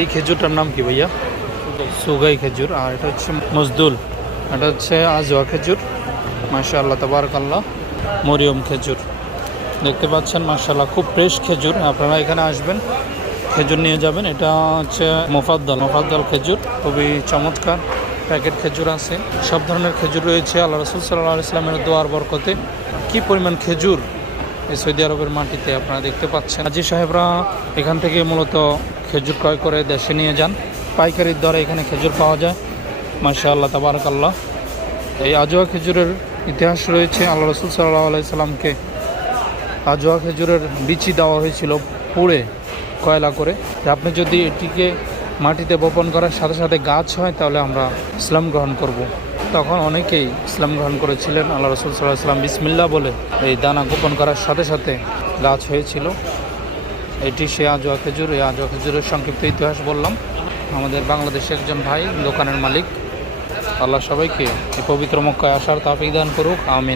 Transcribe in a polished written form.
এই খেজুরটার নাম কি ভাইয়া? সুগাই খেজুর। আর এটা হচ্ছে মজদুল, এটা হচ্ছে আজওয়া খেজুর। মাশাআল্লাহ তাবারাকাল্লাহ। মরিয়ম খেজুর দেখতে পাচ্ছেন, মাশাআল্লাহ খুব ফ্রেশ খেজুর। আপনারা এখানে আসবেন, খেজুর নিয়ে যাবেন। এটা হচ্ছে মোফাদ্দল খেজুর, খুবই চমৎকার। প্যাকেট খেজুর আছে, সব ধরনের খেজুর রয়েছে। আল্লাহ রাসূল সাল্লাল্লাহু আলাইহি ওয়াসাল্লামের দোয়ার বরকতে কি পরিমাণ খেজুর এই সৌদি আরবের মাটিতে আপনারা দেখতে পাচ্ছেন। হাজী সাহেবরা এখান থেকে মূলত খেজুর ক্রয় করে দেশে নিয়ে যান। পাইকারির দরে এখানে খেজুর পাওয়া যায়। মাশাআল্লাহ তাবারাকাল্লাহ। এই আজওয়া খেজুরের ইতিহাস রয়েছে। আল্লাহ রাসূল সাল্লাল্লাহু আলাইহি সাল্লামকে আজওয়া খেজুরের বিচি দেওয়া হয়েছিল পুড়ে, কয়লা করে। আপনি যদি এটিকে মাটিতে বপন করার সাথে সাথে গাছ হয় তাহলে আমরা ইসলাম গ্রহণ করব। তখন অনেকেই ইসলাম গ্রহণ করেছিলেন। আল্লাহ রাসূল সাল্লাল্লাহু আলাইহি সাল্লাম বিসমিল্লাহ বলে এই দানা বপন করার সাথে সাথে গাছ হয়েছিল। এটি সে আজওয়া খেজুর। এই আজওয়া খেজুরের সংক্ষিপ্ত ইতিহাস বললাম। আমাদের বাংলাদেশে একজন ভাই দোকানের মালিক। আল্লাহ সবাইকে এই পবিত্র মক্কায় আসার তৌফিক দান করুক, আমিন।